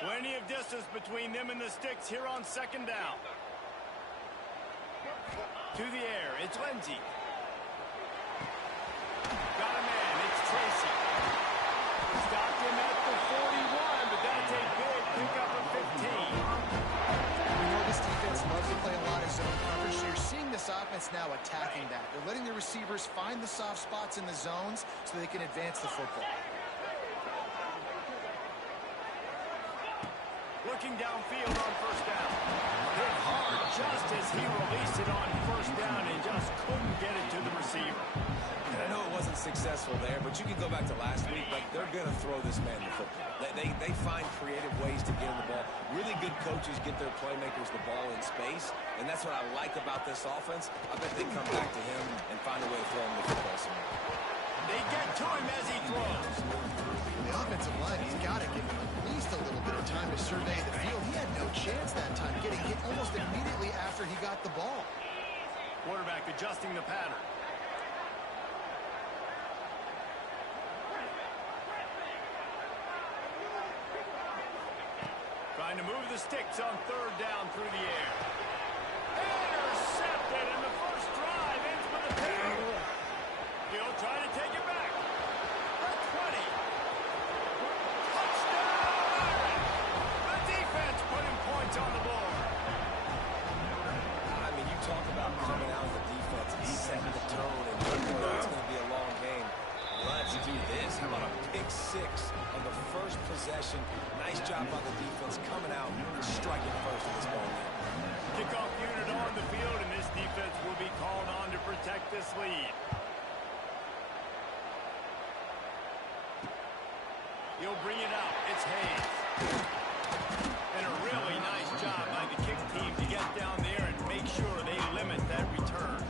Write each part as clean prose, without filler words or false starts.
Plenty of distance between them and the sticks here on second down. To the air, it's Lindsey. Got a man, it's Tracy. Stopped him at the 41, but that's a big pickup of 15. We know this defense loves to play a lot of zone coverage, so you're seeing this offense now attacking that. They're letting the receivers find the soft spots in the zones so they can advance the football. Looking downfield on first down. Hit hard just as he released it on first down and just couldn't get it to the receiver. I know it wasn't successful there, but you can go back to last week, but they're going to throw this man the football. They find creative ways to get him the ball. Really good coaches get their playmakers the ball in space, and that's what I like about this offense. I bet they come back to him and find a way to throw him the football somewhere. They get to him as he throws. The offensive line, he's got to give him at least a little bit of time to survey the field. He had no chance that time, getting hit almost immediately after he got the ball. Quarterback adjusting the pattern. Trying to move the sticks on third down through the air. Intercepted, and the first drive ends with a pick. He'll try to take it back. The 20. Touchdown, Iron. The defense putting points on the board. I mean, you talk about coming out of the defense and setting the tone, and you know it's going to be a long game. Let's do this. How about a pick six on the first possession? Nice job by the defense coming out and striking first in this ball game. Kickoff unit on the field, and this defense will be called on to protect this lead. He'll bring it out. It's Hayes. And a really nice job by the kick team to get down there and make sure they limit that return.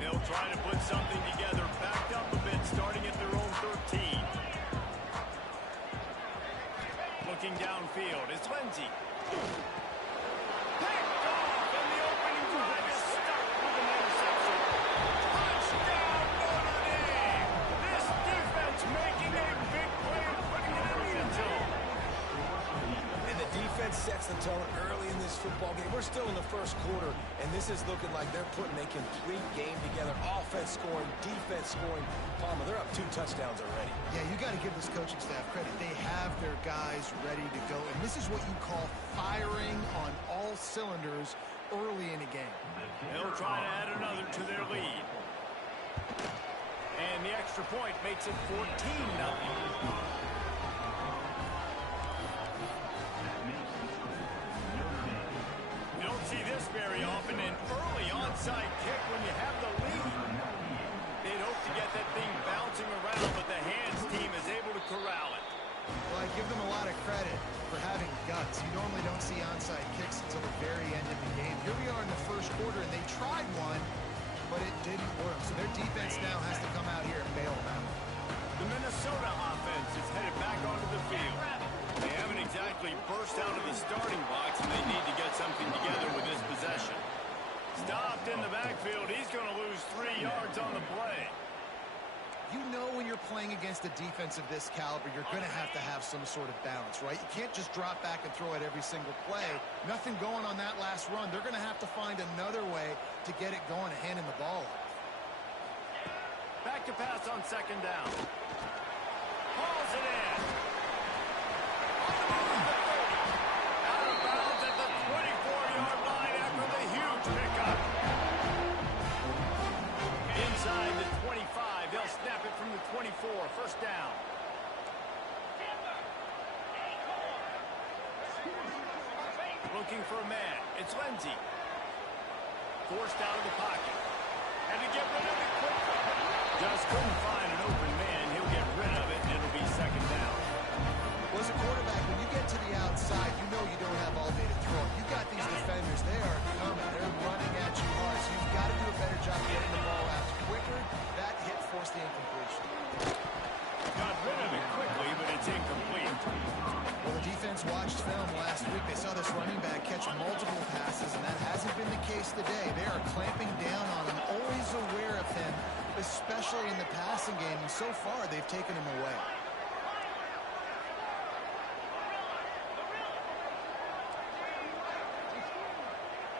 They'll try to put something together, backed up a bit, starting at their own 13. Looking downfield, it's Lindsey. Picked off, and the opening drive is stuck with an interception. Touchdown, Notre Dame! This defense making a big play and putting it in the end zone. And the defense sets the tone early in this football game. We're still in the first quarter, and this is looking like they're putting a complete game together. Offense scoring, defense scoring. Palmer, they're up 2 touchdowns already. Yeah, you got to give this coaching staff credit. They have their guys ready to go, and this is what you call firing on all cylinders early in a game. They'll try to add another to their lead. And the extra point makes it 14-0. You don't see this very often, an early onside kick when you have the lead. They'd hope to get that thing bouncing around, but the hands team is able to corral it. Well, I give them a lot of credit for having guts. You normally don't see onside kicks until the very end of the game. Here we are in the first quarter, and they tried one, but it didn't work. So their defense now has to come out here and bail them out. The Minnesota offense is headed back onto the field. They haven't exactly burst out of the starting box, and they need to get something together with this possession. Stopped in the backfield. He's going to lose 3 yards on the play. You know when you're playing against a defense of this caliber, you're going to have some sort of balance, right? You can't just drop back and throw it every single play. Nothing going on that last run. They're going to have to find another way to get it going and handing the ball off. Back to pass on second down. Hauls it in. Out of bounds at the 24-yard line after the huge pickup. Inside the 25, they'll snap it from the 24. First down. Looking for a man. It's Lindsey. Forced out of the pocket. Had to get rid of it quickly. Just couldn't find an open man. He'll get rid of it, and it'll be second down. Well, as a quarterback, when you get to the outside, you know you don't have all day to throw. You got these defenders. They are coming. They're running at you hard. So you've got to do a better job getting the ball out quicker. That hit forced the incompletion. Got rid of it quickly, but it's incomplete. Well, the defense watched film last week. They saw this running back catch multiple passes, and that hasn't been the case today. They are clamping down on him, always aware of him especially in the passing game, and so far they've taken him away.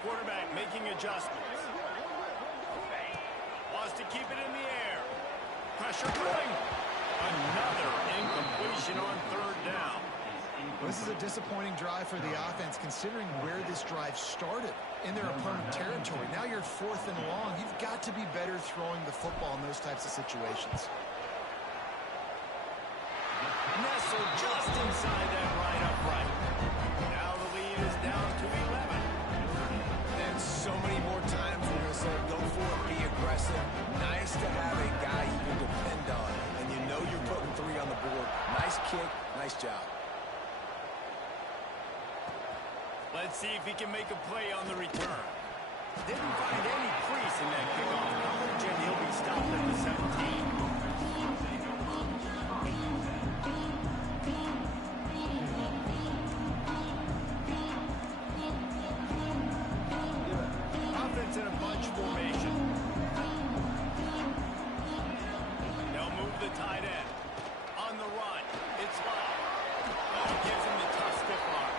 Quarterback making adjustments. Wants to keep it in the air. Pressure coming. Another incompletion on third down. Well, this is a disappointing drive for the offense, considering where this drive started in their opponent territory. Now you're 4th and long. You've got to be better throwing the football in those types of situations. Nestled just inside that right upright. Now the lead is down to 11. And so many more times we're going to say, go for it, be aggressive. Nice to have a guy you can depend on, and you know you're putting 3 on the board. Nice kick, nice job. Let's see if he can make a play on the return. Didn't find any crease in that kickoff coverage, and he'll be stopped at the 17. Offense in a bunch formation. They'll move the tight end. On the run, it's Love. Oh, he gives him the tough stiff arm.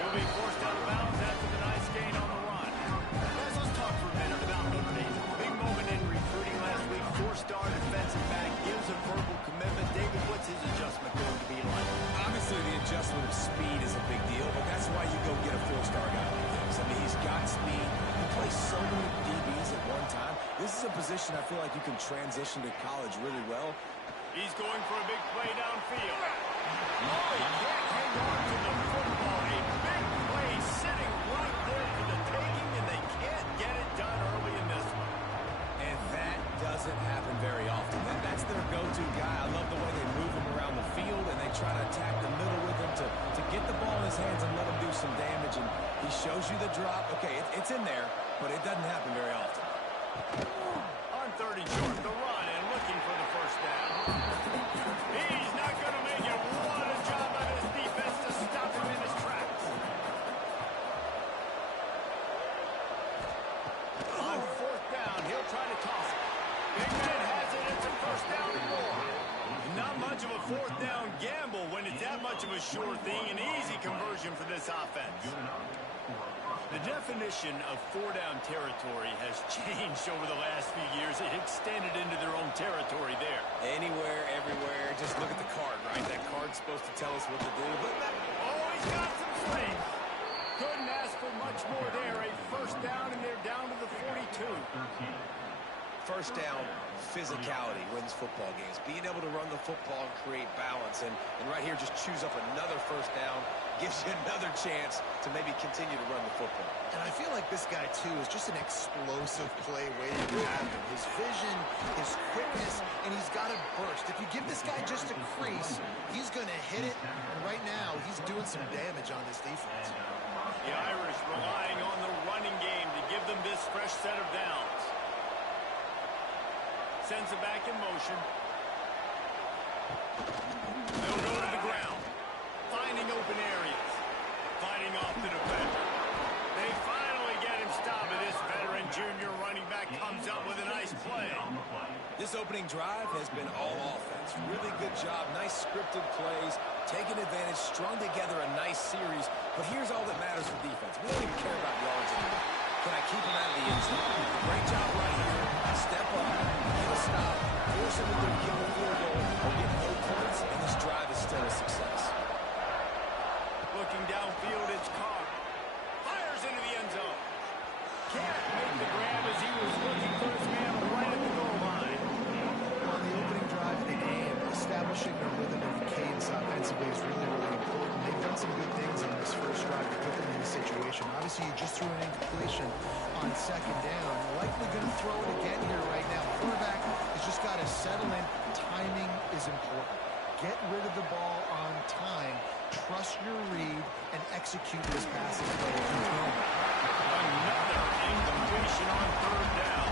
He'll be forced out of bounds after the nice gain on the run. Guys, let's talk for a minute about Notre Dame. Big moment in recruiting last week. 4-star defensive back gives a verbal commitment. David, what's his adjustment going to be like? Obviously, the adjustment of speed is a big deal, but that's why you go get a 4-star guy like this. I mean, he's got speed. He plays so many DBs at one time. This is a position I feel like you can transition to college really well. He's going for a big play downfield. Oh, he can't hang on to the football. A big play sitting right there for the taking, and they can't get it done early in this one. And that doesn't happen very often. That's their go-to guy. I love the way they move him around the field, and they try to attack the middle with him to get the ball in his hands and let him do some damage. And he shows you the drop. Okay, it's in there, but it doesn't happen very often. On 30 short, the run, and looking for the first down. He's not going to make it. What a job by this defense to stop him in his tracks. On 4th down, he'll try to toss it. Big man has it. It's a first down and more. Not much of a 4th down gamble when it's that much of a sure thing. An easy conversion for this offense. The definition of 4-down territory has changed over the last few years. It extended into their own territory there. Anywhere, everywhere. Just look at the card, right? That card's supposed to tell us what to do. But oh, he's got some space. Couldn't ask for much more there. A first down, and they're down to the 42. First down, physicality wins football games. Being able to run the football and create balance. And right here, just choose up another first down. Gives you another chance to maybe continue to run the football. And I feel like this guy, too, is just an explosive play waiting to happen. His vision, his quickness, and he's got a burst. If you give this guy just a crease, he's going to hit it. And right now, he's doing some damage on this defense. The Irish relying on the running game to give them this fresh set of downs. Sends it back in motion. They'll go to the ground. Finding open areas. Fighting off the defender. They finally get him stopped, and this veteran junior running back comes up with a nice play. This opening drive has been all offense. Really good job. Nice scripted plays. Taking advantage. Strung together a nice series. But here's all that matters for defense. We don't even care about yards anymore. Can I keep him out of the end zone? Great job right here. Step up. Get a stop. Force him to kill a field goal. Or get no points, and this drive is still a success. Looking downfield, it's Carr. Fires into the end zone. Can't make the grab as he was looking for his man right at the goal line. On the opening drive of the game, establishing a rhythm of cadence offensively is really, really important. They've done some good things on this first drive to put them in this situation. Obviously, you just threw an incompletion on 2nd down. Likely going to throw it again here right now. Quarterback has just got to settle in. Timing is important. Get rid of the ball on time. Trust your read and execute this passing play. Another incompletion on 3rd down.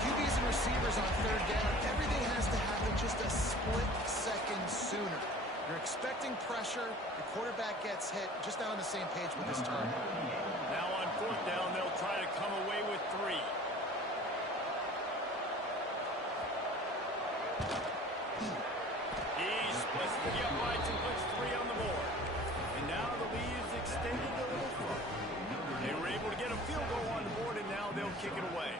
QBs and receivers on 3rd down. Everything has to happen just a split second sooner. You're expecting pressure. The quarterback gets hit. Just not on the same page with his target. Now on 4th down, they'll try to come away with 3. He splits the uprights and puts 3 on the board. And now the lead is extended a little further. They were able to get a field goal on the board, and now they'll kick it away.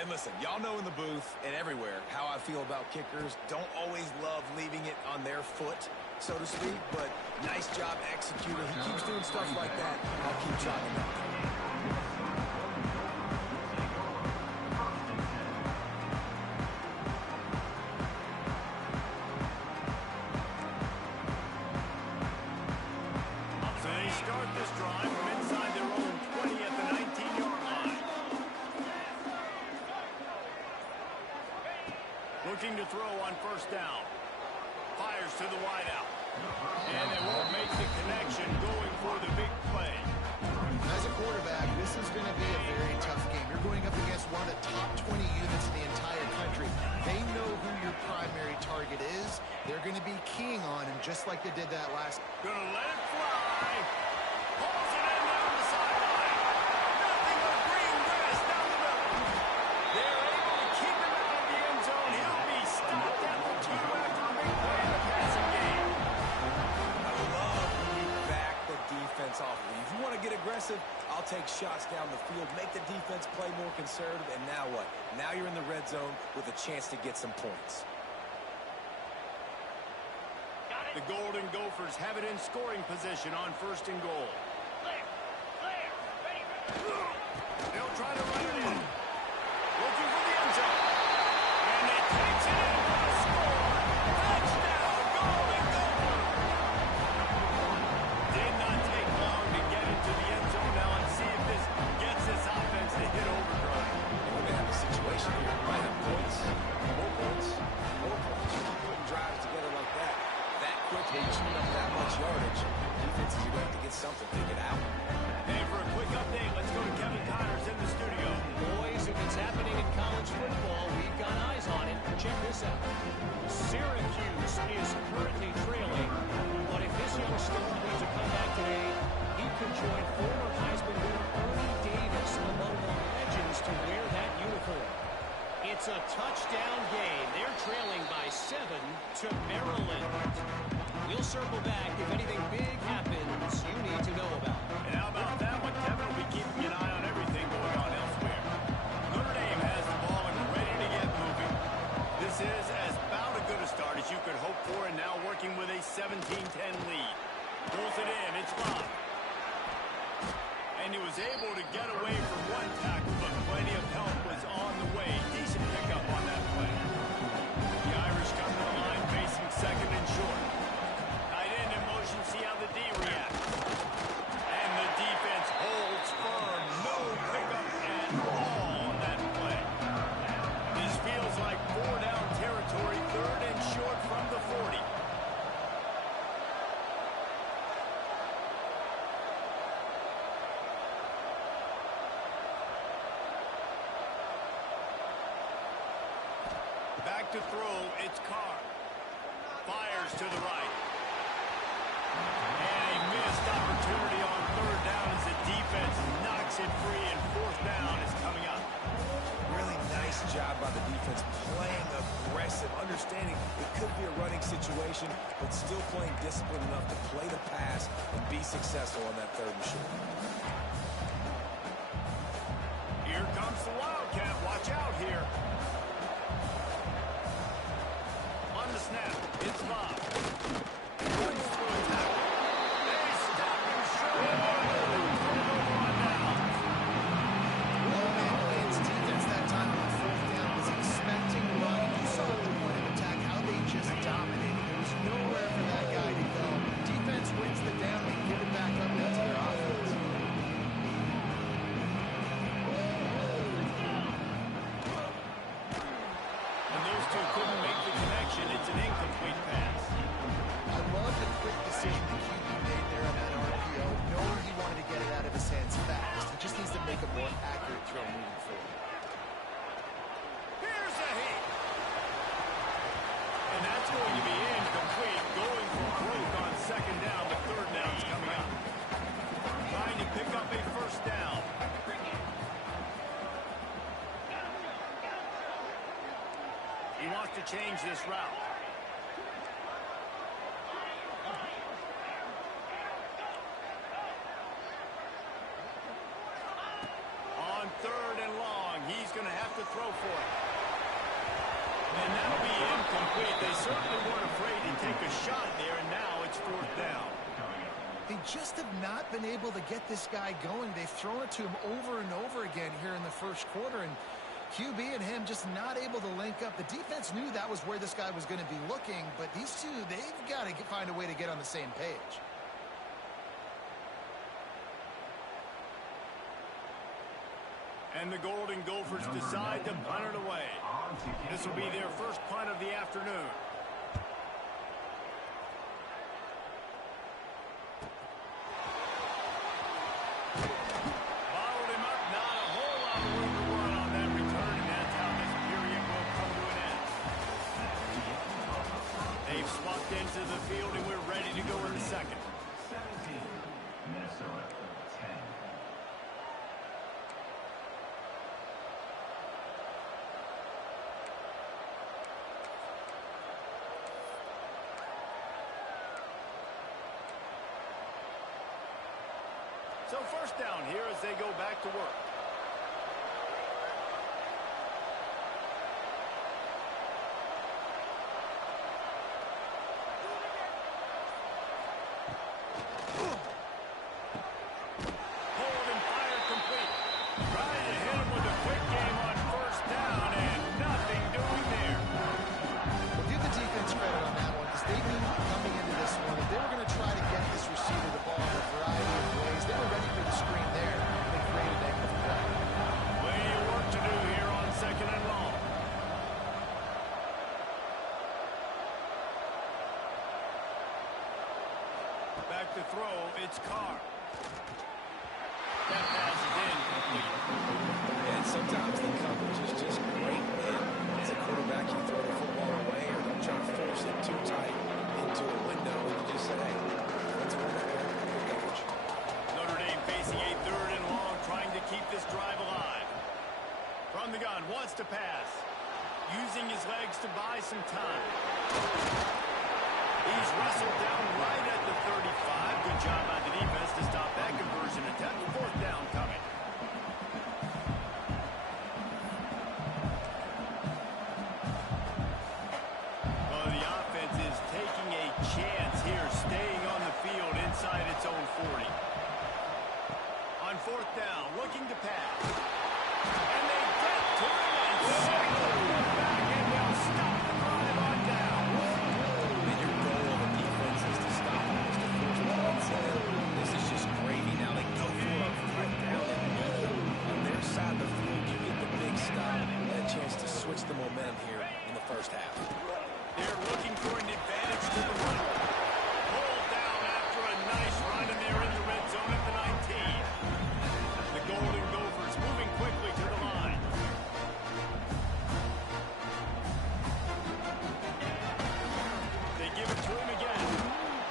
And listen, y'all know in the booth and everywhere how I feel about kickers. Don't always love leaving it on their foot, so to speak, but nice job executing. He keeps doing stuff like that. I'll keep chalking that. So they start this drive from inside their own 20 at the 19-yard line. Looking to throw on first down. Fires to the wideout. And they won't make the connection going for the big play. As a quarterback, this is going to be a very tough game. You're going up against one of the top 20 units in the entire country. They know who your primary target is. They're going to be keying on him just like they did that last. Gonna let it fly. Pulls it in down the sideline. Nothing but green grass down the middle. They're able to keep him out of the end zone. He'll be stopped at the 2 after the big play in the passing game. I love when you back the defense off of you. If you want to get aggressive, I'll take shots down the field, make the defense play more conservative, and now what? Now you're in the red zone with a chance to get some points. The Golden Gophers have it in scoring position on first and goal. They'll try to run it in. Looking for the end zone. And it takes it in for a score. Touchdown, Golden Gophers. Did not take long to get into the end zone now and see if this gets this offense to hit overdrive. We're going to have a situation here. We might have points, more points, more points. Putting drives together like that. That quickly, chewing up that much yardage, defenses are going to have to get something figured out. Hey, for a quick update, let's go to Kevin Connors in the studio. Boys, if it's happening in college football, we've got eyes on it. Check this out. Syracuse is currently trailing, but if this young star wins a comeback today, he could join former Heisman winner Ernie Davis among the legends to wear that uniform. It's a touchdown game. They're trailing by 7 to Maryland. We'll circle back if anything big happens you need to know about. And how about that one? Kevin will be keeping an eye on everything going on elsewhere. Notre Dame has the ball and ready to get moving. This is as about as good a start as you could hope for, and now working with a 17-10 lead. Pulls it in. It's Bob. And he was able to get away from one tackle, but plenty of help was on the way. Decent pickup on that play. The Irish come to the line facing second and short. Tight end in motion, see how the D reacts. And the defense holds firm. No pickup at all on that play. This feels like 4-down territory, third and short from the 40. Back to throw, it's Carr. Fires to the right. And a missed opportunity on third down as the defense knocks it free, and fourth down is coming up. Really nice job by the defense, playing aggressive, understanding it could be a running situation, but still playing disciplined enough to play the pass and be successful on that third and short. Here comes the Wildcat. Watch out here. On the snap, it's Bob. Runs through a tackle. They stop him short. On down. Wildcats defense that time on fourth down was expecting run. You saw the point of attack, how they just dominated. There was nowhere for that guy to go. Defense wins the down. They give it back up into their offense. And those two couldn't make the connection. It's an incomplete pass. I love the quick decision the QB made there on that RPO, knowing he wanted to get it out of his hands fast. He just needs to make a more accurate throw moving forward. Here's a hit. And that's going to be incomplete. Going for broke on second down. The third down's coming up. Trying to pick up a first down. He wants to change this route. On 3rd and long, he's going to have to throw for it. And that'll be incomplete. They certainly weren't afraid to take a shot there, and now it's 4th down. They just have not been able to get this guy going. They've thrown it to him over and over again here in the first quarter, and QB and him just not able to link up. The defense knew that was where this guy was going to be looking, but these two, they've got to find a way to get on the same page. And the Golden Gophers decide to punt it away. This will be their first punt of the afternoon. Bottled him up, not a whole lot of room to run on that return, and that's how this period will come to an end. They've swapped into the field, and we're ready to go in the second. 17, Minnesota, 10. So first down here as they go back to work. Hold and fire complete. Trying to hit him with a quick game on first down, and nothing doing there. Well, give the defense credit on that one, because they knew coming into this one that they were going to try to get this receiver the ball in a variety of ways. They were ready for the screen there. They created negative play. Plenty of work to do here on 2nd and long. Back to throw, it's Carr. That pass is incomplete. And sometimes the coverage is just great. And as a quarterback, you throw the football away or don't try to force it too tight into a window. And you just say, hey, let's run that back. Good coverage. Notre Dame facing a 3rd and long, trying to keep this drive alive. From the gun, wants to pass. Using his legs to buy some time. He's wrestled down right at the 35. Good job by the defense to stop that conversion attempt. 4th down coming. Well, the offense is taking a chance here, staying on the field inside its own 40. On 4th down, looking to pass. And they get to him and circle back, and they'll stop the drive on down. And your goal of a defense is to stop them, is to force points. And this is just gravy. Now they go for it right down the middle. On their side of the field, you get the big stop and a chance to switch the momentum here in the first half. They're looking for an advantage to the run. Pulled down after a nice run, and they're in the red zone at the 19. The Golden Gophers moving quickly to the line. They give it to him again.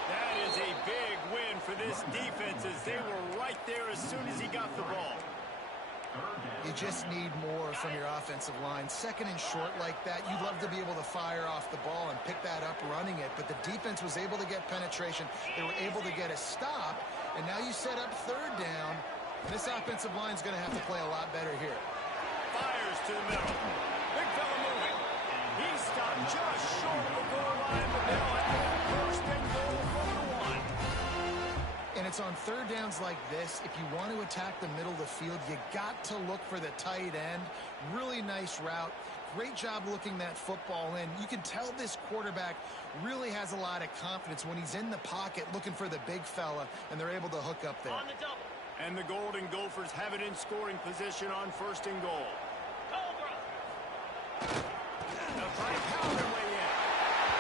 That is a big win for this defense, as they were right there as soon as he got the ball. You just need more from your offensive line. 2nd and short like that, you'd love to be able to fire off the ball and pick that up running it, but the defense was able to get penetration. They were able to get a stop, and now you set up 3rd down. This offensive line's going to have to play a lot better here. Fires to the middle. Big fella moving. He stopped just short of the goal line, but they'll have 1st and goal from the 1. And it's on 3rd downs like this, if you want to attack the middle of the field, you got to look for the tight end. Really nice route. Great job looking that football in. You can tell this quarterback really has a lot of confidence when he's in the pocket looking for the big fella, and they're able to hook up there. On the double. And the Golden Gophers have it in scoring position on 1st and goal. Cobra. They'll try to pound their way in.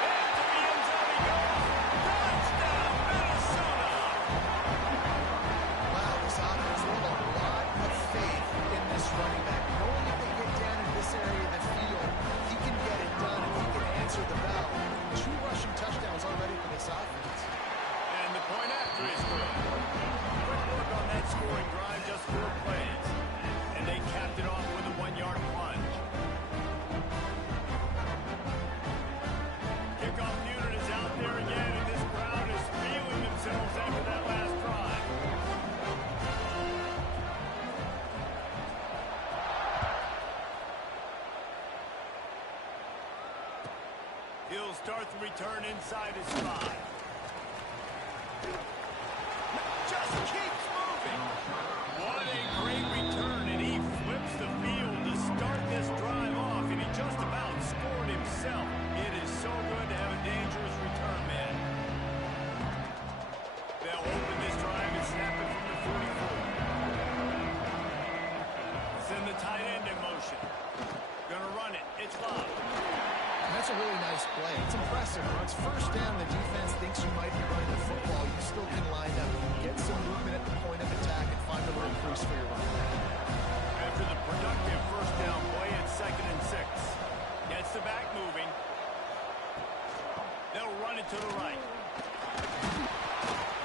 Into the end zone he goes. Touchdown, Minnesota! Wow, this offense with a lot of faith in this running back. Knowing if they get down in this area of the field, he can get it done and he can answer the bell. 2 rushing touchdowns already for this offense. And the point after is good. Quick work on that scoring drive, just 4 plays. And they capped it off with a 1-yard plunge. He'll start the return inside his 5. Just keeps moving. What a great return, and he flips the field to start this drive off, and he just about scored himself. It is so good to have a dangerous return, man. They'll open this drive and snap it from the 44. Send the tight end in motion. Gonna run it. It's Bob. That's a really nice play. It's impressive. When it's first down, the defense thinks you might be running the football. You still can line up, get some movement at the point of attack, and find a little crease for your run. After the productive first down play, it's 2nd and 6. Gets the back moving. They'll run it to the right.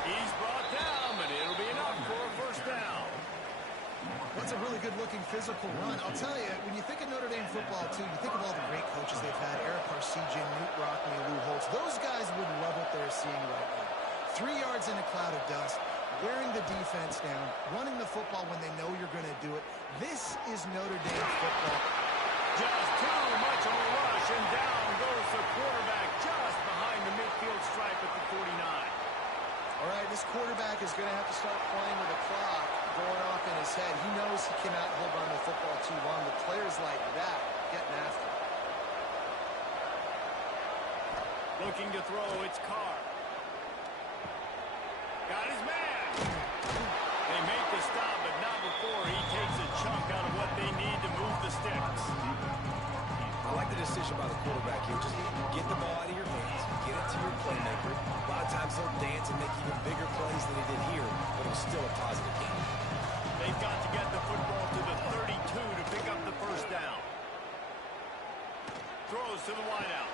He's brought down, but it'll be enough for a first down. That's a really good-looking physical run. I'll tell you, when you think of Notre Dame football, too, you think of all the great coaches they've had, Eric Parsegian, Newt Rockne, Lou Holtz. Those guys would love what they're seeing right now. 3 yards in a cloud of dust, wearing the defense down, running the football when they know you're going to do it. This is Notre Dame football. Just too much of a rush, and down goes the quarterback just behind the midfield stripe at the 49. All right, this quarterback is going to have to start playing with a clock going off in his head. He knows he cannot hold on to the football too long. With players like that getting after him. Looking to throw, it's Carr. Got his man. They make the stop, but not before he takes a chunk out of what they need to move the sticks. I like the decision by the quarterback here. Just get the ball out of your hands, get it to your playmaker. A lot of times he'll dance and make even bigger plays than he did here, but it was still a positive game. They've got to get the football to the 32 to pick up the first down. Throws to the wideout.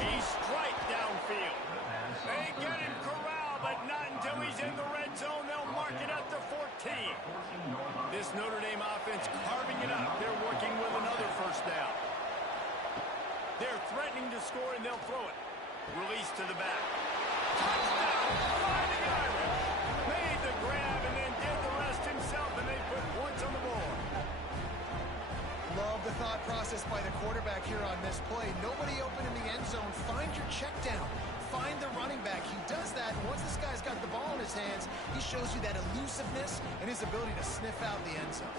He's straight downfield. They get him corralled, but not until he's in the red zone. They'll mark it at the 14. This Notre Dame offense carving it up. They're working with another first down. They're threatening to score, and they'll throw it. Release to the back. Touchdown! Finding Iron. Made the grab and then did the rest himself, and they put points on the board. Love the thought process by the quarterback here on this play. Nobody open in the end zone. Find your check down. Find the running back. He does that, and once this guy's got the ball in his hands, he shows you that elusiveness and his ability to sniff out the end zone.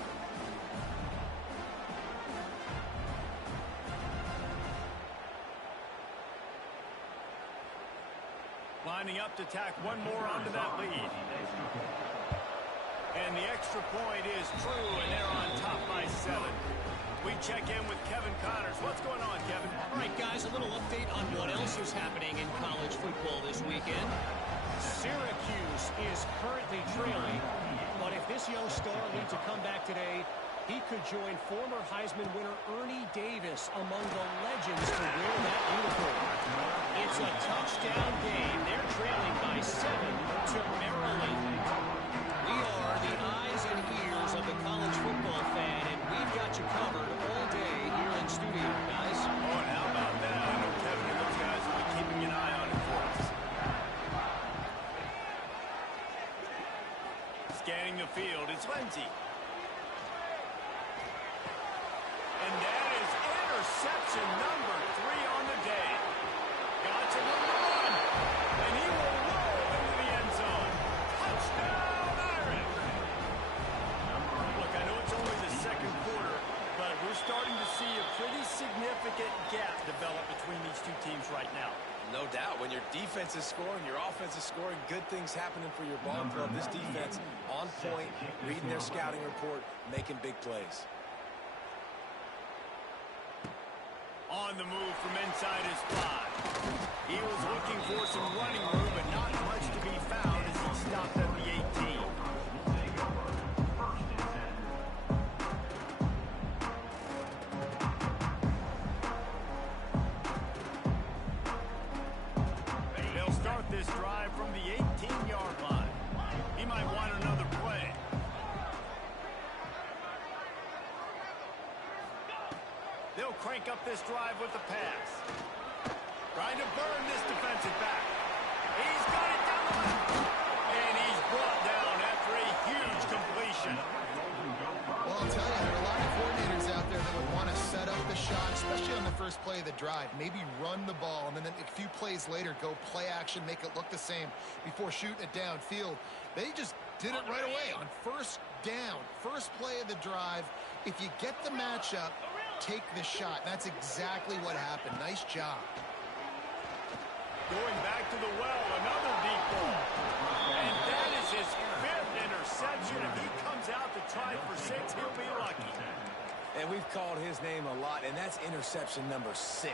Lining up to tack one more onto that lead. And the extra point is true, and they're on top by 7. We check in with Kevin Connors. What's going on, Kevin? All right, guys, a little update on what else is happening in college football this weekend. Syracuse is currently trailing, but if this young star leads a comeback today, he could join former Heisman winner Ernie Davis among the legends to wear that uniform. It's a touchdown game. They're trailing by 7 to Maryland. We are the eyes and ears of the college football fan, and we've got you covered all day here in studio, guys. Oh, and how about that? I know Kevin and those guys will be keeping an eye on it for us. Scanning the field, it's Lindsey. And that is interception number 3 on the day. Got to run, and he will roll into the end zone. Touchdown, Irish! Look, I know it's only the second quarter, but we're starting to see a pretty significant gap develop between these two teams right now. No doubt. When your defense is scoring, your offense is scoring, good things happening for your ball club. This defense on point, reading their scouting report, making big plays. On the move from inside his 5. He was looking for some running room, but not much to be found as he stopped at the 18. They'll start this drive from the 18-yard line. He might want another play. They'll crank up this drive with the pass. Trying to burn this defensive back. He's got it down the left. And he's brought down after a huge completion. Well, I'll tell you, there are a lot of coordinators out there that would want to set up the shot, especially on the first play of the drive. Maybe run the ball, and then a few plays later, go play action, make it look the same before shooting it downfield. They just did it right away on first down. First play of the drive. If you get the matchup, take the shot. That's exactly what happened. Nice job. Going back to the well, another deep ball. And that is his 5th interception. If he comes out to try for 6, he'll be lucky. And we've called his name a lot, and that's interception number 6.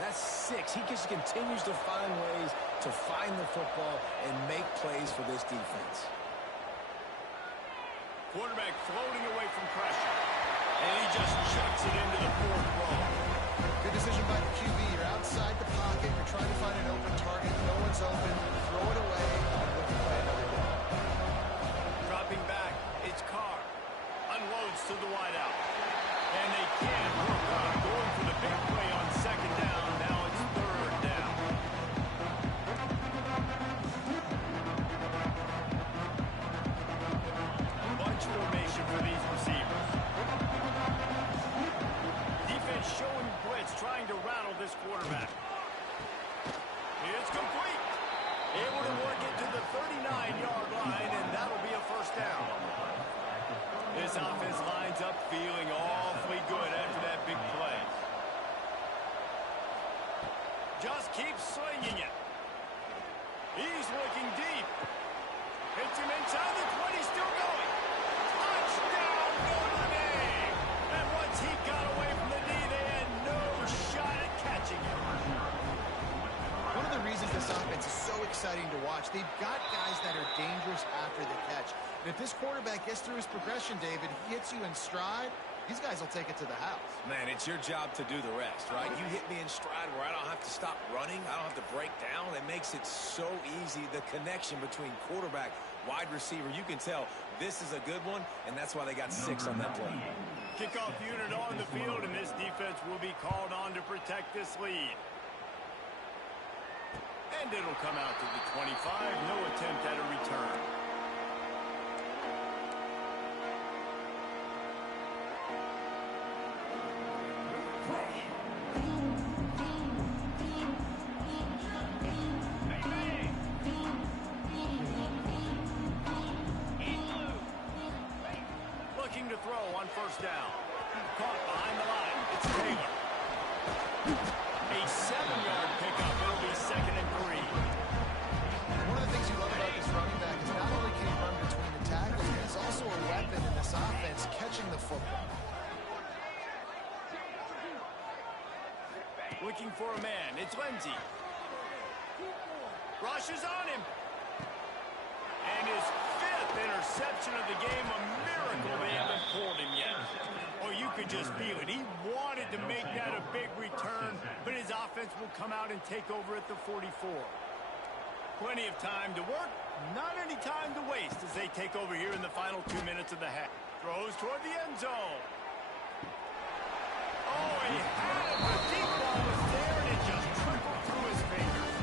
That's 6. He just continues to find ways to find the football and make plays for this defense. Quarterback floating away from pressure. And he just chucks it into the 4th row. Good decision by the QB. You're outside the pocket. You're trying to find an open target. No one's open. Throw it away and look to play another down. Dropping back, it's Carr. Unloads to the wideout. And they can't work out. Going for the big play on 2nd down. Now it's 3rd down. Bunch formation for these receivers. Defense showing blitz, trying to rattle this quarterback. It's complete. Able to work it to the 39-yard line, and that'll be a 1st down. This offense lines up feeling awfully good after that big play. Just keeps slinging it. He's looking deep. Hits him inside the 20, still going. Touchdown, Notre Dame! And once he got away from the knee, they had no shot at catching him. One of the reasons this offense is so exciting to watch, they've got guys that are dangerous after the catch. And if this quarterback gets through his progression, David, he hits you in stride, these guys will take it to the house. Man, it's your job to do the rest, right? You hit me in stride where I don't have to stop running. I don't have to break down. It makes it so easy. The connection between quarterback, wide receiver, you can tell this is a good one, and that's why they got 6 on that play. Kickoff unit on the field, and this defense will be called on to protect this lead. And it'll come out to the 25. No attempt at a return. Looking to throw on 1st down. Caught behind the line. It's Taylor. A 7-yard pickup. It'll be 2nd and 3. One of the things you love about this running back is not only can he run between the tackles, but he's also a weapon in this offense catching the football. Looking for a man. It's Lindsey. Rushes on him. And his 5th interception of the game. A miracle they haven't pulled him yet. Oh, you could just feel it. He wanted to make that a big return, but his offense will come out and take over at the 44. Plenty of time to work, not any time to waste as they take over here in the final 2 minutes of the half. Throws toward the end zone. Oh, he had it. The deep ball was there, and it just trickled through his fingers.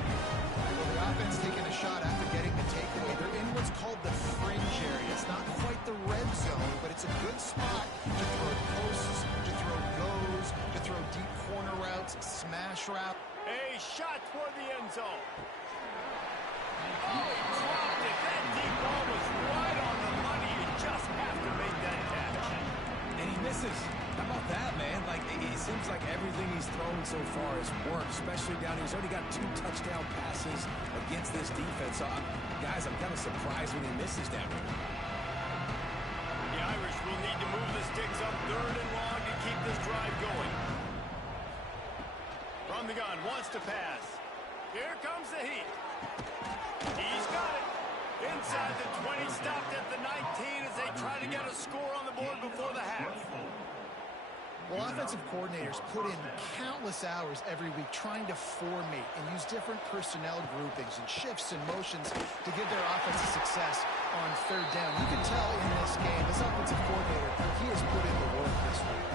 Well, the offense taking a shot after getting the takeaway. They're in what's called the fringe area. It's not quite the red zone, but it's a good spot to throw posts, to throw goes, to throw deep corner routes, smash route. A shot toward the end zone. Oh, he dropped it. That deep ball was right on the money. You just have to make that catch. And he misses. How about that, man? Like, it seems like everything he's thrown so far has worked, especially down here. He's already got 2 touchdown passes against this defense. So, guys, I'm kind of surprised when he misses down here. The Irish will need to move the sticks up 3rd and long to keep this drive going. From the gun, wants to pass. Here comes the heat. He's got it. Inside the 20, stopped at the 19 as they try to get a score on the board before the half. Well, offensive coordinators put in countless hours every week trying to formate and use different personnel groupings and shifts and motions to give their offense success on 3rd down. You can tell in this game, this offensive coordinator, he has put in the work this week.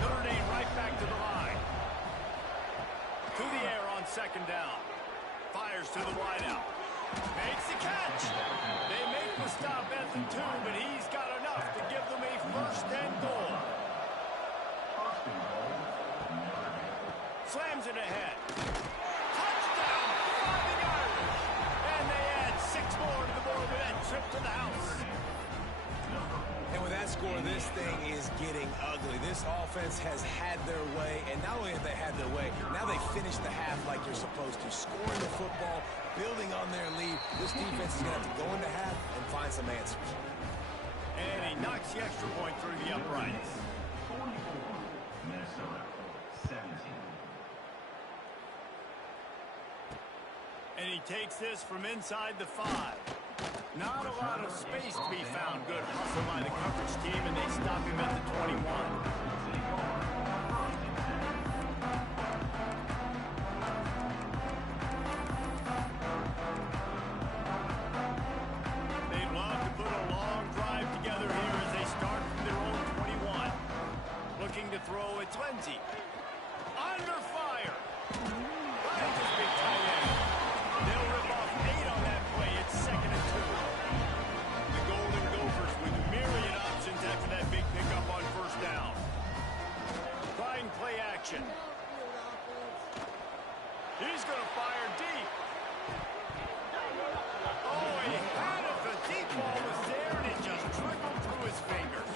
Notre Dame right back to the line. To the air on 2nd down. Fires to the wideout. Makes the catch. They make the stop at the 2, but he's got enough to give them a 1st and goal. Slams it ahead. Touchdown by the Irish. And they add 6 more to the board with that trip to the house. And with that score, this thing is getting ugly. This offense has had their way, and not only have they had their way, now they finish the half like you're supposed to, scoring the football, building on their lead. This defense is going to have to go into half and find some answers. And he knocks the extra point through the uprights. 44, Minnesota 17. And he takes this from inside the 5. Not a lot of space to be found. Good hustle by the coverage team, and they stop him at the 21. They'd love to put a long drive together here as they start from their own 21. Looking to throw at 20. Under fire. Right, this big tight end. They'll rip off 8 on that play. It's 2nd and 2. The Golden Gophers with myriad options after that big pickup on 1st down. Trying play action. He's going to fire deep. Oh, he had it. The deep ball was there, and it just trickled through his fingers.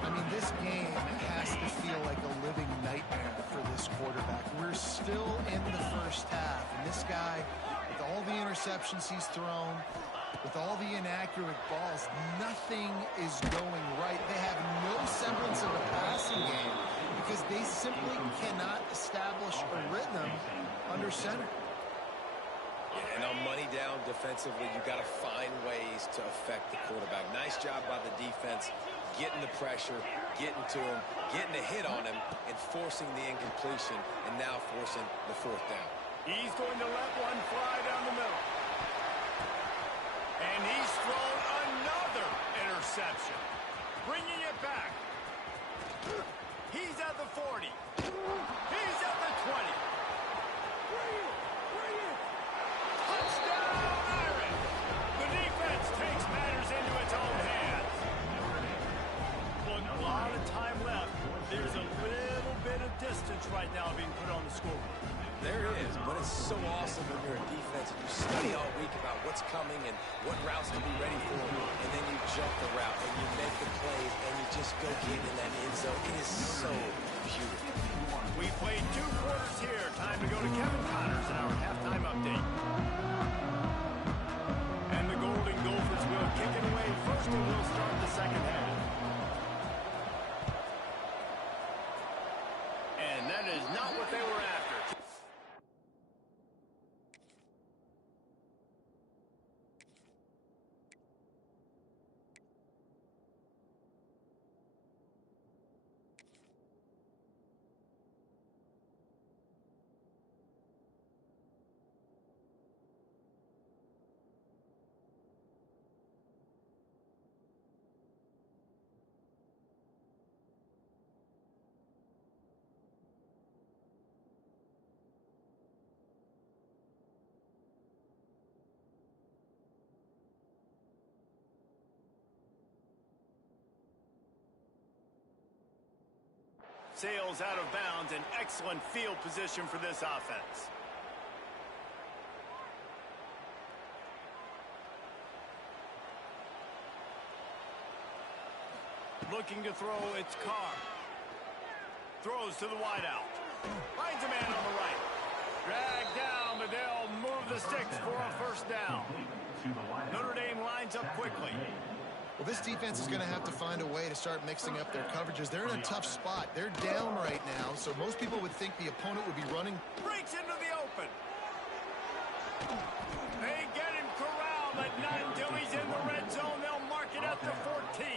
I mean, this game has to feel like a living nightmare for this quarterback. We're still in the first half, and this guy, with all the interceptions he's thrown, with all the inaccurate balls, nothing is going right. They have no semblance of a passing game because they simply cannot establish a rhythm under center. Yeah, and on money down defensively, you got to find ways to affect the quarterback. Nice job by the defense, getting the pressure, getting to him, getting a hit on him, and forcing the incompletion, and now forcing the 4th down. He's going to let one fly down the middle. And he's thrown another interception. Bringing it back. He's at the 40. He's at the 20. Touchdown, Irish! The defense takes matters into its own hands. Look, a lot of time left. There's a little bit of distance right now being put on the scoreboard. There is, but it's so awesome when you're a defense and you study all week about what's coming and what routes to be ready for, and then you jump the route and you make the plays and you just go get in that end zone. It is so beautiful. We played 2 quarters here. Time to go to Kevin Connors in our halftime update. And the Golden Gophers will kick it away first, and we'll start the second half. And that is not what they were after. Sails out of bounds, an excellent field position for this offense. Looking to throw, it's Carr. Throws to the wideout. Finds a man on the right. Dragged down, but they'll move the sticks for a 1st down. Notre Dame lines up quickly. Well, this defense is going to have to find a way to start mixing up their coverages. They're in a tough spot. They're down right now, so most people would think the opponent would be running. Breaks into the open. They get him corralled, but not until he's in the red zone. They'll mark it at the 14.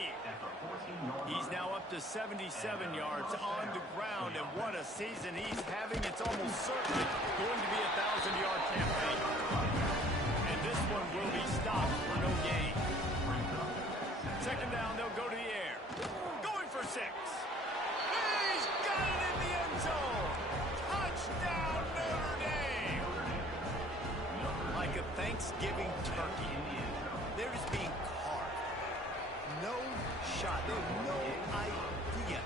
He's now up to 77 yards on the ground, and what a season he's having. It's almost certainly going to be a 1,000-yard campaign. And this one will be stopped for no gain. 2nd down, they'll go to the air. Going for 6. He's got it in the end zone. Touchdown, Notre Dame. Like a Thanksgiving turkey. They're just being carved. No shot. They have no idea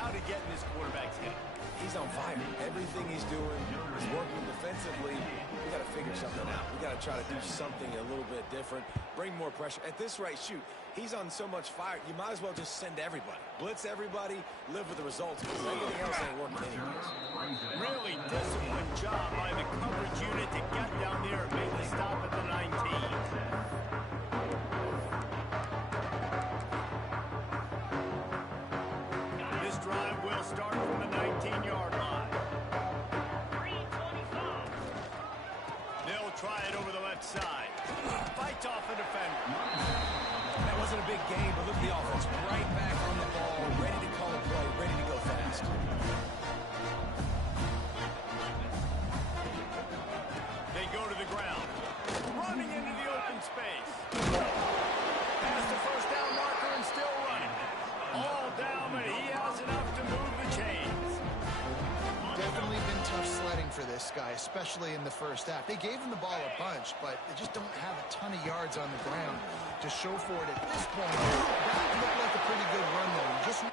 how to get in this quarterback's head. he's on fire. Everything he's doing is working defensively. We got to figure something out. We got to try to do something a little bit different, bring more pressure. At this rate, shoot, he's on so much fire, you might as well just send everybody. Blitz everybody, live with the results, because everything else ain't working anyways. Really disciplined job by the coverage unit to get down there and make the stop at the 19. This drive will start from the 19-yard line. They'll try it over the left side. Fights off a defender. That wasn't a big game, but look at the offense. Right back on the ball, ready to call a play, ready to go fast. They go to the ground. Running into the open space. Past the first down marker and still running. All down, but he has enough to move the chains. Definitely been tough sledding for this guy, especially in the first half. They gave him the ball a bunch, but they just don't have a ton of yards on the ground to show for it at this point. That looked like a pretty good run, though. Just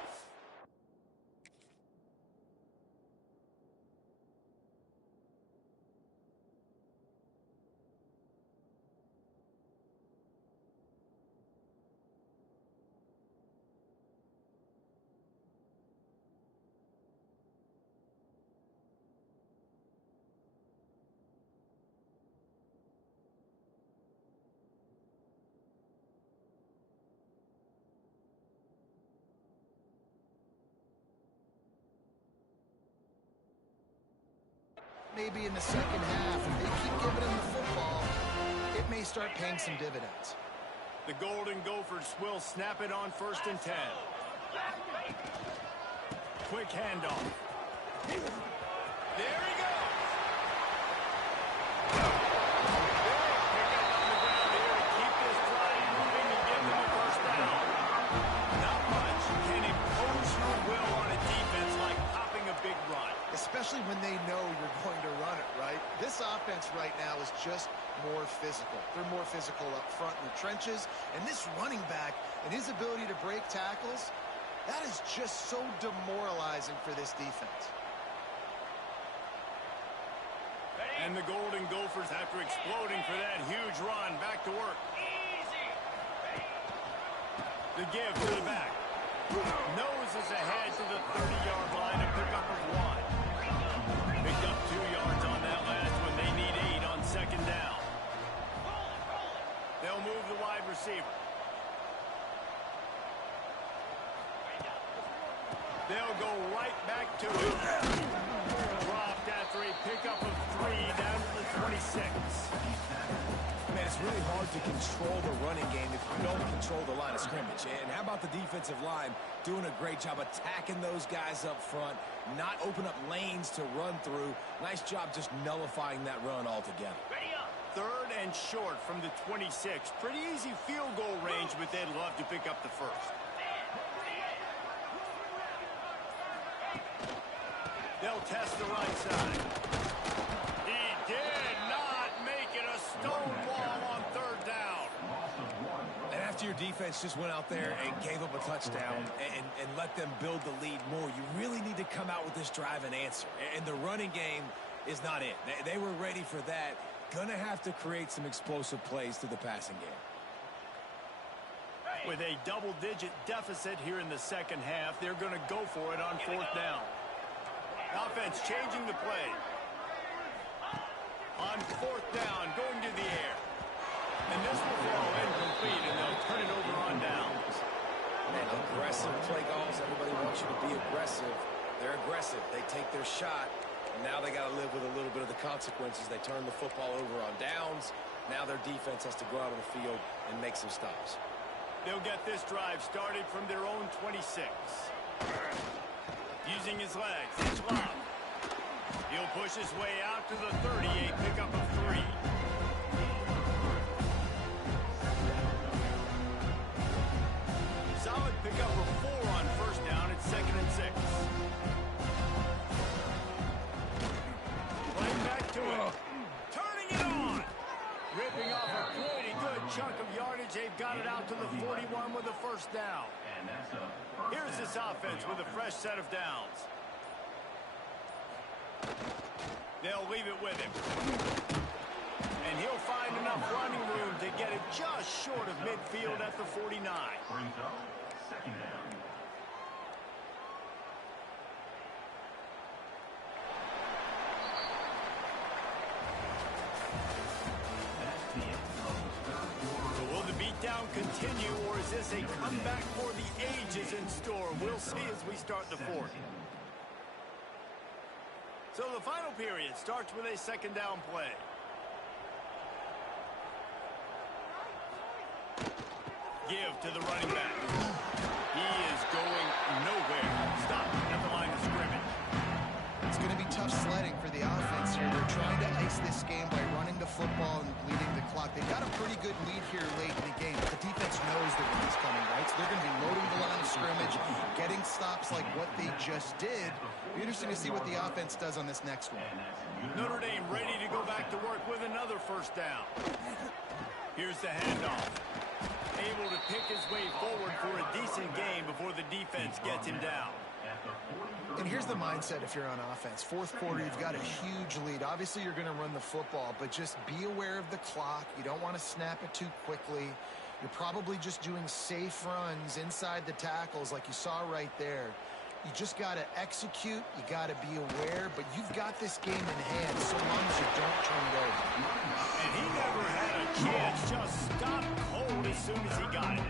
maybe in the second half, if they keep giving him the football, it may start paying some dividends. The Golden Gophers will snap it on 1st and 10. Quick handoff. There he goes. Pick up on the ground here to keep this drive moving and give them a first down. Not much can impose your will on a defense like popping a big run. Especially when they know you're going to run it, right? This offense right now is just more physical. They're more physical up front in the trenches. And this running back and his ability to break tackles, that is just so demoralizing for this defense. And the Golden Gophers, after exploding for that huge run, back to work. The give to the back. Noses ahead to the 30-yard line and pick up of 1. Picked up 2 yards on that last one. They need 8 on 2nd down. They'll move the wide receiver. They'll go right back to it. Dropped after a pickup of 3 down to the 26. Man, it's really hard to control the running game if you don't control the line of scrimmage. And how about the defensive line doing a great job attacking those guys up front, not open up lanes to run through. Nice job just nullifying that run altogether. 3rd and short from the 26. Pretty easy field goal range, but they'd love to pick up the first. They'll test the right side. He did not make it a stone wall on 3rd down. And after your defense just went out there and gave up a touchdown and let them build the lead more, you really need to come out with this drive and answer. And the running game is not it. They were ready for that. Gonna have to create some explosive plays through the passing game. With a double-digit deficit here in the second half, they're going to go for it on 4th down. Offense changing the play. On 4th down, going to the air. And this will fall incomplete, and they'll turn it over on downs. Man, aggressive play calls. Everybody wants you to be aggressive. They're aggressive. They take their shot. And now they got to live with a little bit of the consequences. They turn the football over on downs. Now their defense has to go out on the field and make some stops. They'll get this drive started from their own 26. Using his legs, it's lob. He'll push his way out to the 30, a pickup of 3. Solid pickup of 4 on 1st down. It's 2nd and 6. Right back to it. Turning it on. Ripping off a pretty good chunk of yardage. They've got it out to the 41 with a 1st down. Here's this offense with a fresh set of downs. They'll leave it with him. And he'll find enough running room to get it just short of midfield at the 49. Brings up second down. That's the end of the third quarter. So will the beatdown continue, or is this a comeback for the ages in store? We'll see as we start the fourth. So the final period starts with a second down play. Give to the running back. He is going nowhere. Stop at the line of scrimmage. It's going to be tough sledding for the offense here. They're trying to ice this game by running the football and bleeding the clock. They've got a pretty good lead here late in the game, but the defense knows the run is coming, right? So they're going to be loading the line of scrimmage, getting stops like what they just did. It'll be interesting to see what the offense does on this next one. Notre Dame ready to go back to work with another first down. Here's the handoff. Able to pick his way forward for a decent game before the defense gets him down. And here's the mindset if you're on offense. Fourth quarter, you've got a huge lead. Obviously, you're going to run the football, but just be aware of the clock. You don't want to snap it too quickly. You're probably just doing safe runs inside the tackles like you saw right there. You just got to execute. You got to be aware, but you've got this game in hand so long as you don't turn it over. And he never had a chance. Just stopped cold as soon as he got it.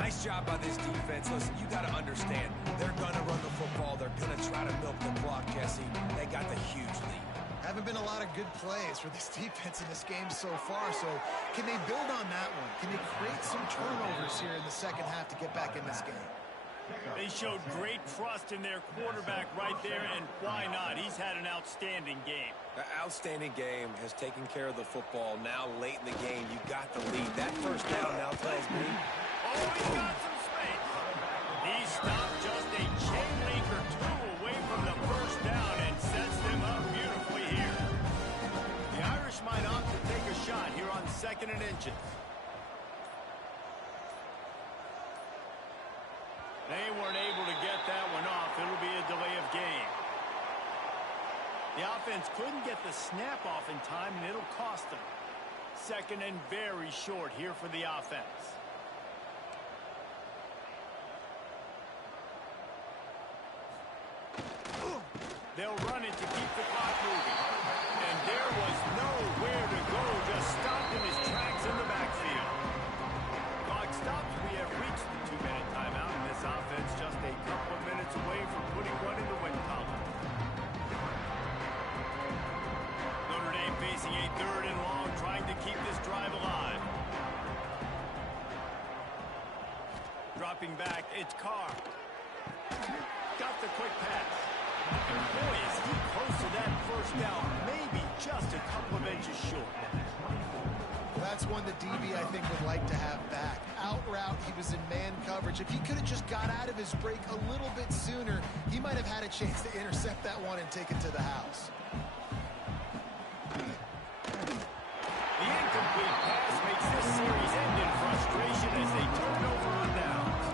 Nice job by this defense. Listen, you got to understand, they're going to run the football. They're going to try to milk the clock, Jesse. They got the huge lead. Haven't been a lot of good plays for this defense in this game so far, so can they build on that one? Can they create some turnovers here in the second half to get back in this game? They showed great trust in their quarterback right there, and why not? He's had an outstanding game. An outstanding game, has taken care of the football. Now, late in the game, you got the lead. That first down now tells me. Oh, he's got some space. He stopped just a chain link or two away from the first down and sets them up beautifully here. The Irish might opt to take a shot here on 2nd and inches. They weren't able to get that one off. It'll be a delay of game. The offense couldn't get the snap off in time, and it'll cost them. 2nd and very short here for the offense. They'll run it to keep the clock moving. And there was nowhere to go. Just stopped in his tracks in the backfield. Clock stops. We have reached the 2-minute timeout, and this offense just a couple of minutes away from putting one in the win column. Notre Dame facing a 3rd and long, trying to keep this drive alive. Dropping back, it's Carr. Got the quick pass. Boy, is he close to that first down, maybe just a couple of inches short. That's one the DB, I think, would like to have back. Out route, he was in man coverage. If he could have just got out of his break a little bit sooner, he might have had a chance to intercept that one and take it to the house. The incomplete pass makes this series end in frustration as they turn over on downs.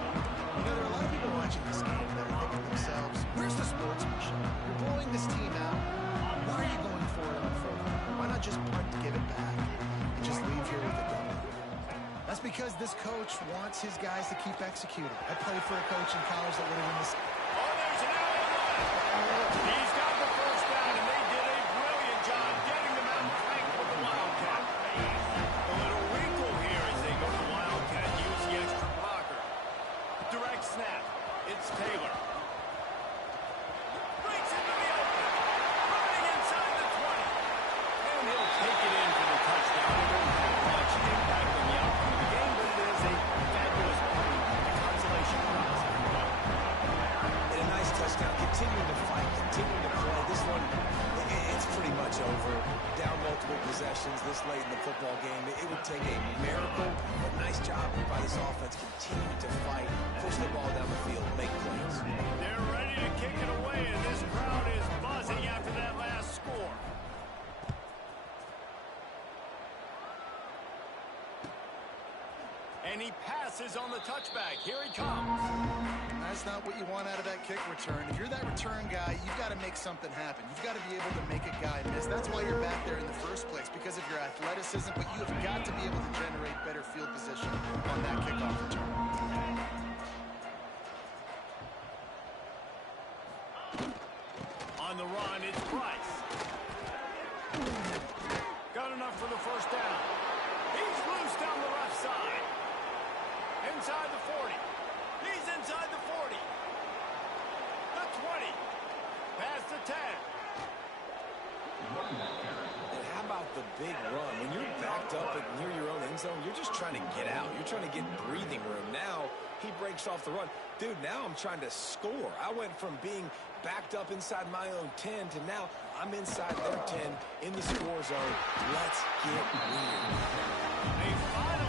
You know, there are a lot of people watching this game that are thinking to themselves, where's the sportsmanship? You're blowing this team out. Why are you going for it on 4th? Why not just punt to give it back and just leave here with a double? That's because this coach wants his guys to keep executing. I played for a coach in college that would have been this. Oh, there's an alley run. He's got the first down, and they did a brilliant job getting them out flank with the Wildcat. A little wrinkle here as they go to the Wildcat, use the extra blocker. Direct snap. It's Taylor. Breaks into the open. Running inside the 20. And he'll take it in for the touchdown. It won't have much impact on the outcome of the game, but it is a fabulous play. The consolation prize. And a nice touchdown. Continuing to fight, continuing to play. This one, it's pretty much over. Down multiple possessions this late in the football game. It would take a miracle, but nice job by this offense. Continue to fight, push the ball down the field, make plays. They're ready to kick it away, and this crowd is buzzing after that last score. And he passes on the touchback. Here he comes. As that's not what you want out of that kick return. If you're that return guy, you've got to make something happen. You've got to be able to make a guy miss. That's why you're back there in the first place, because of your athleticism, but you have got to be able to generate better field position on that kickoff return. On the run, it's Price. Got enough for the first down. He's loose down the left side. Inside the 40. He's inside the 40. The 20. Past the 10. And how about the big run? When you're backed up near your own end zone, you're just trying to get out. You're trying to get breathing room. Now he breaks off the run. Dude, now I'm trying to score. I went from being backed up inside my own 10 to now I'm inside their 10 in the score zone. Let's get weird. They finally